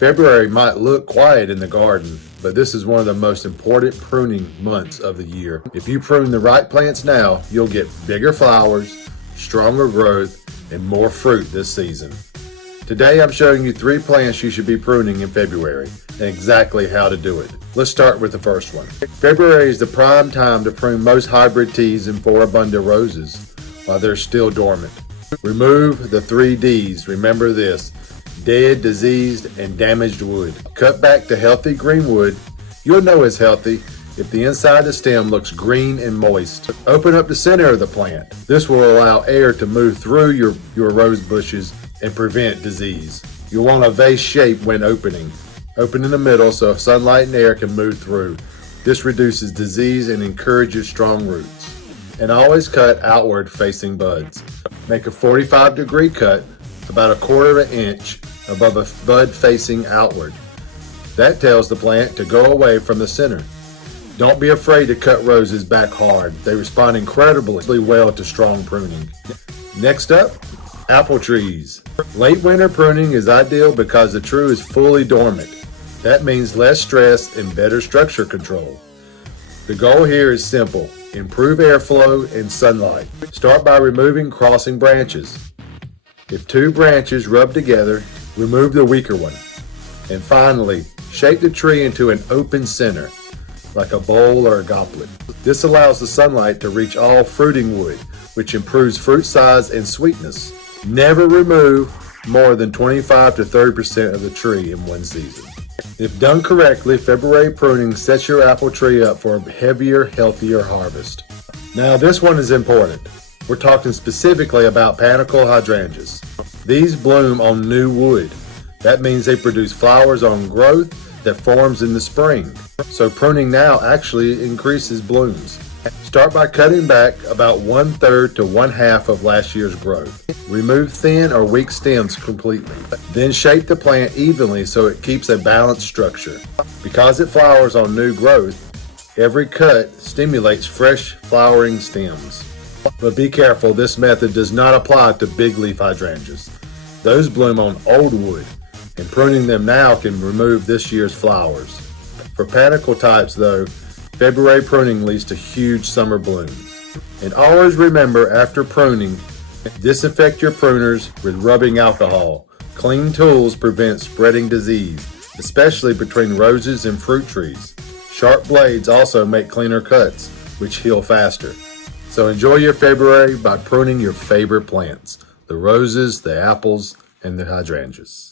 February might look quiet in the garden, but this is one of the most important pruning months of the year. If you prune the right plants now, you'll get bigger flowers, stronger growth, and more fruit this season. Today I'm showing you 3 plants you should be pruning in February and exactly how to do it. Let's start with the first one. February is the prime time to prune most hybrid teas and floribunda roses while they're still dormant. Remove the 3 Ds, remember this: dead, diseased, and damaged wood. Cut back to healthy green wood. You'll know it's healthy if the inside of the stem looks green and moist. Open up the center of the plant. This will allow air to move through your rose bushes and prevent disease. You'll want a vase shape when opening. Open in the middle so sunlight and air can move through. This reduces disease and encourages strong roots. And always cut outward facing buds. Make a 45-degree cut about 1/4 inch above a bud facing outward. That tells the plant to go away from the center. Don't be afraid to cut roses back hard. They respond incredibly well to strong pruning. Next up, apple trees. Late winter pruning is ideal because the tree is fully dormant. That means less stress and better structure control. The goal here is simple: improve airflow and sunlight. Start by removing crossing branches. If 2 branches rub together, remove the weaker one. And finally, shape the tree into an open center, like a bowl or a goblet. This allows the sunlight to reach all fruiting wood, which improves fruit size and sweetness. Never remove more than 25 to 30% of the tree in one season. If done correctly, February pruning sets your apple tree up for a heavier, healthier harvest. Now this one is important. We're talking specifically about panicle hydrangeas. These bloom on new wood. That means they produce flowers on growth that forms in the spring. So pruning now actually increases blooms. Start by cutting back about 1/3 to 1/2 of last year's growth. Remove thin or weak stems completely. Then shape the plant evenly so it keeps a balanced structure. Because it flowers on new growth, every cut stimulates fresh flowering stems. But be careful, this method does not apply to big leaf hydrangeas. Those bloom on old wood, and pruning them now can remove this year's flowers. For panicle types though, February pruning leads to huge summer blooms. And always remember, after pruning, disinfect your pruners with rubbing alcohol. Clean tools prevent spreading disease, especially between roses and fruit trees. Sharp blades also make cleaner cuts, which heal faster. So enjoy your February by pruning your favorite plants: the roses, the apples, and the hydrangeas.